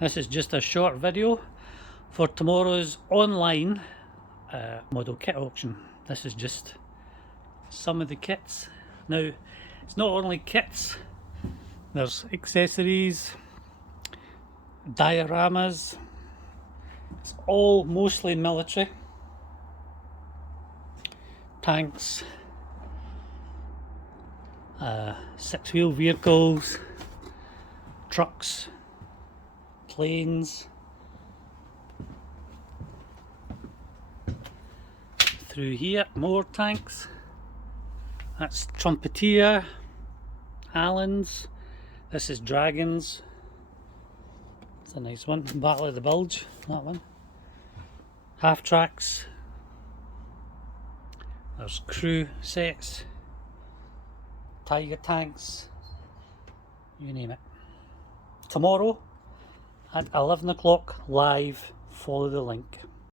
This is just a short video for tomorrow's online model kit auction. This is just some of the kits. Now, it's not only kits, there's accessories, dioramas. It's all mostly military. Tanks, six-wheel vehicles, trucks, planes. Through here, more tanks. That's Trumpeter, Allens. This is Dragons. It's a nice one. Battle of the Bulge, that one. Half tracks. There's crew sets, Tiger tanks, you name it. Tomorrow at 11 o'clock live, follow the link.